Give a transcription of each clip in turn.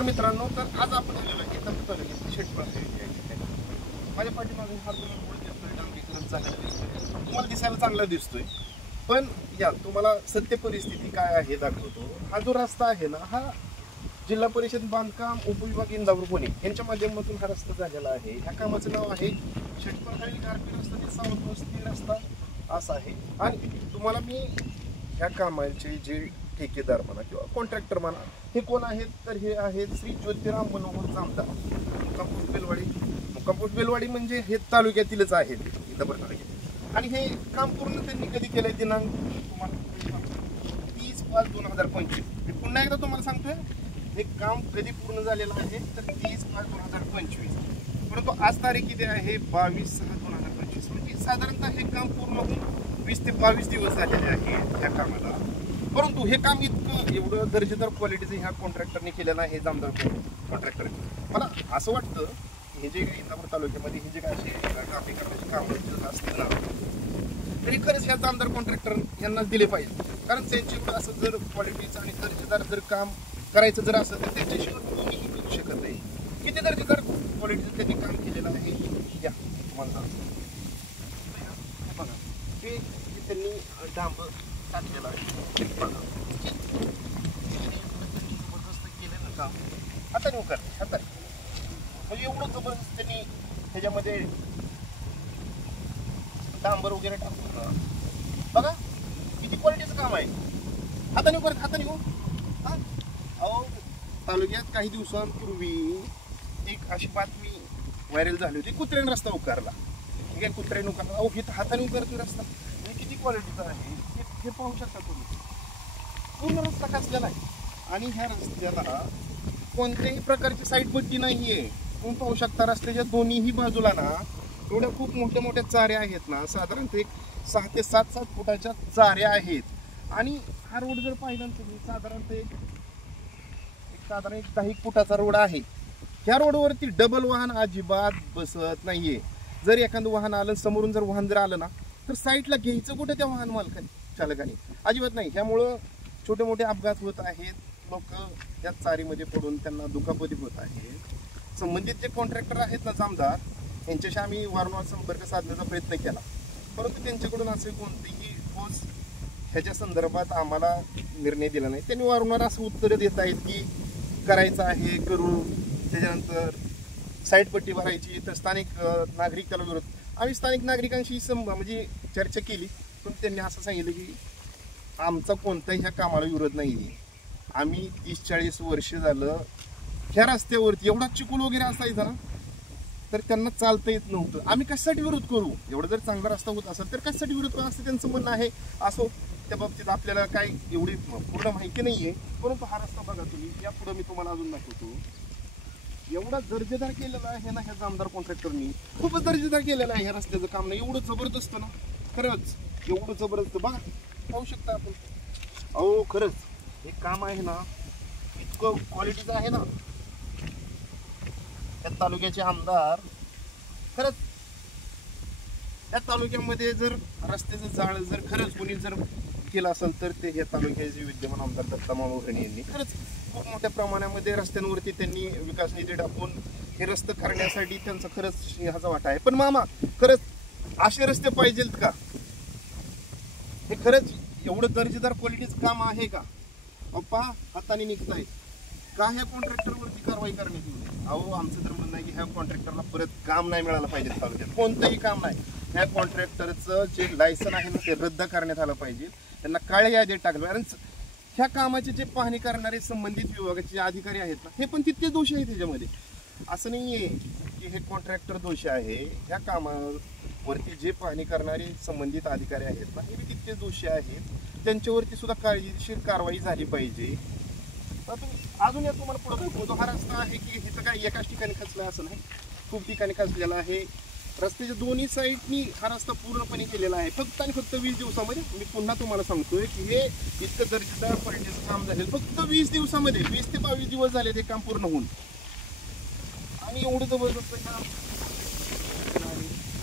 नमस्कार मित्रांनो, तर आज आपण आलेलो आहे तालुक्यात शेटपळ माझ्या पाठीमागे हा रोड दिसतोय, डांबरीकरण झालेला दिसतोय, तुम्हाला दिसायला चांगला दिसतोय. पण या तुम्हाला सत्य परिस्थिती काय आहे दाखवतो. हा जो रस्ता आहे ना, हा जिल्हा परिषद बांधकाम उपविभाग इंदापूर पुणे यांच्या माध्यमातून हा रस्ता झालेला आहे. ह्या कामाचं नाव आहे शेटपळ गारपी रस्ता ते सावंत वस्ती रस्ता असा आहे. आणि तुम्हाला मी ह्या कामाचे जे ठेकेदार म्हणा किंवा कॉन्ट्रॅक्टर म्हणा हे कोण आहेत, तर हे आहेत श्री ज्योतिराम मनोहर जामदार, मुक्कामपोस्ट बेलवाडी. मुक्कामपोस्ट बेलवाडी म्हणजे हे तालुक्यातीलच आहेत, इंदापूर तालुक्यात. आणि हे काम पूर्ण त्यांनी कधी केलंय, दिनांक तुम्हाला 30/5/2025. मी पुन्हा एकदा तुम्हाला सांगतोय हे काम कधी पूर्ण झालेलं आहे, तर 30/5/2025. परंतु आज तारीख किती आहे, 22/6/2025. म्हणजे साधारणतः हे काम पूर्ण होऊन 20 ते 22 दिवस झालेले आहे ह्या कामाला. परंतु हे काम इतकं एवढं दर्जेदार क्वालिटीचं ह्या कॉन्ट्रॅक्टरने केलेलं आहे, जामदार कॉन्ट्रॅक्टर. मला असं वाटतं हे जे काही इंदापूर तालुक्यामध्ये हे जे काय असे ग्राफिक करण्याचे काम असतील ना, तरी खरंच ह्या जामदार कॉन्ट्रॅक्टर यांना दिले पाहिजे. कारण त्यांच्याकडे असं जर क्वालिटीचं आणि दर्जेदार जर काम करायचं जर असं तर त्यांच्याशिवाय कोणीही करू शकत नाही. किती दर्जेदार क्वालिटीचं त्यांनी काम केलेलं आहे या तुम्हाला बघा. हे त्यांनी डांब टाकलेलं आहे, जबरदस्त केलेलं काम हाताने उकार हाताने, म्हणजे एवढं जबरदस्त त्यांनी ह्याच्यामध्ये डांबर वगैरे टाकून बघा किती क्वालिटीचं काम आहे. हाताने उकार हाताने हो. हा अहो, तालुक्यात काही दिवसांपूर्वी एक अशी बातमी व्हायरल झाली होती, कुत्र्याने रस्ता उकारला. ठीक आहे, कुत्र्याने उकारला. अहो हे हाताने उकारतो रस्ता, म्हणजे किती क्वालिटीचा आहे हे पाहू शकता तुम्ही. पूर्ण रस्ता कसलेला आहे आणि ह्या रस्त्याला कोणत्याही प्रकारची साईड पट्टी नाहीये. तुम्ही पाहू शकता रस्त्याच्या दोन्हीही बाजूला ना एवढ्या खूप मोठ्या मोठ्या चाऱ्या आहेत ना, साधारणतः एक 6 ते 7 फुटाच्या चाऱ्या आहेत. आणि हा रोड जर पाहिला तुम्ही साधारणतः एक 10 फुटाचा रोड आहे. ह्या रोडवरती डबल वाहन अजिबात बसत नाहीये. जर एखादं वाहन आलं, समोरून जर वाहन जर आलं ना, तर साईडला घ्यायचं कुठं त्या वाहन मालकाने, चालकाने, अजिबात नाही. ह्यामुळं छोटे मोठे अपघात होत आहेत, लोक या चारीमध्ये पडून त्यांना दुखापती होत आहेत. संबंधित जे कॉन्ट्रॅक्टर आहेत ना जामदार, यांच्याशी आम्ही वारंवार संपर्क साधण्याचा प्रयत्न केला, परंतु त्यांच्याकडून असे कोणतेही ठोस ह्याच्या संदर्भात आम्हाला निर्णय दिला नाही. त्यांनी वारंवार असं उत्तरं देत आहेत की करायचं आहे, करू, त्याच्यानंतर साईड पट्टी भरायची, तर स्थानिक नागरिक त्याला विरोध. आम्ही स्थानिक नागरिकांशी म्हणजे चर्चा केली, पण त्यांनी असं सांगितलं की आमचा कोणताही ह्या कामाला विरोध नाही आहे. आम्ही 30-40 वर्ष झालं ह्या रस्त्यावरती एवढा चिखल वगैरे असायचा ना, तर त्यांना चालता येत नव्हतं. आम्ही कशासाठी विरोध करू, एवढा जर चांगला रस्ता होत असेल तर कशासाठी विरोध करू असं त्यांचं म्हणणं आहे. असो, त्या बाबतीत आपल्याला काही एवढी पूर्ण माहिती नाही आहे. परंतु हा रस्ता बघा तुम्ही, या पुढे मी तुम्हाला अजून दाखवतो. एवढा दर्जेदार केलेला आहे ना ह्या जामदार कॉन्ट्रॅक्टरनी, खूपच दर्जेदार केलेलं आहे ह्या रस्त्याचं काम ना. एवढं जबरदस्त ना, खरंच एवढं जबरदस्त. बघा पाहू शकता आपण. अहो खरंच हे काम आहे ना, इतकं क्वालिटीचं आहे ना. त्या तालुक्याचे आमदार खरंच, त्या तालुक्यामध्ये जर रस्त्याचं जाळ जर खरंच कोणी जर केलं असेल तर ते ह्या तालुक्याचे विद्यमान आमदार दत्तामामा भरणे यांनी खरंच खूप मोठ्या प्रमाणामध्ये रस्त्यांवरती त्यांनी विकास निधी टाकून हे रस्ते करण्यासाठी त्यांचा खरंच ह्याचा वाटा आहे. पण मामा खरंच असे रस्ते पाहिजेत का? हे खरंच एवढं दर्जेदार क्वालिटीचं काम आहे का? पप्पा हाताने निघताय का ह्या कॉन्ट्रॅक्टरवरती कारवाई करण्यात येईल? अहो आमचं तर म्हणणं आहे की ह्या कॉन्ट्रॅक्टरला परत काम नाही मिळालं पाहिजे तालुक्यात, कोणतंही काम नाही. ह्या कॉन्ट्रॅक्टरचं जे लायसन आहे ना ते रद्द करण्यात आलं पाहिजे, त्यांना काळ्या यादीत टाकलं. कारण ह्या कामाचे जे पाहणी करणारे संबंधित विभागाचे अधिकारी आहेत ना, हे पण तितकेच दोषी आहेत त्याच्यामध्ये. असं नाही आहे की हे कॉन्ट्रॅक्टर दोषी आहे. ह्या कामावरती जे पाहणी करणारे संबंधित अधिकारी आहेत ना, हे बी तितकेच दोषी आहेत. त्यांच्यावरती सुद्धा काळजीशीर कारवाई झाली पाहिजे. अजून या तुम्हाला पुढे दाखवतो. हा रस्ता आहे की हिचं काय एकाच ठिकाणी खचला असं नाही, खूप ठिकाणी खचलेला आहे. रस्त्याच्या दोन्ही साईडनी हा रस्ता पूर्णपणे केलेला आहे. फक्त आणि फक्त 20 दिवसामध्ये. मी पुन्हा तुम्हाला सांगतोय की हे इतकं दर्जेदार क्वालिटीचं काम झालेलं फक्त 20 दिवसामध्ये. 20 ते 22 दिवस झाले ते काम पूर्ण होऊन. आणि एवढं जबरदस्त काम.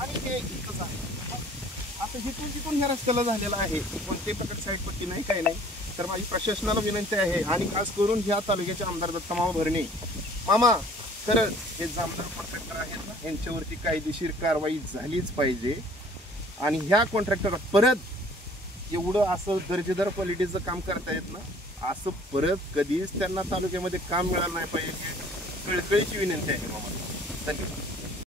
आणि हे इतकंच आहे. असं हिथून तिथून ह्या रस्त्याला झालेला आहे. कोणत्याही प्रकारची साईड पट्टी नाही, काही नाही. तर माझी प्रशासनाला विनंती आहे आणि खास करून ह्या तालुक्याचे आमदार दत्तामामा भरणे मामा, खरंच हे जामदार कॉन्ट्रॅक्टर आहेत ना, यांच्यावरती कायदेशीर कारवाई झालीच पाहिजे आणि ह्या कॉन्ट्रॅक्टरला परत एवढं असं दर्जेदार क्वालिटीचं काम करता येत ना, असं परत कधीच त्यांना तालुक्यामध्ये काम मिळालं नाही पाहिजे. कळकळीची विनंती आहे मामा. धन्यवाद.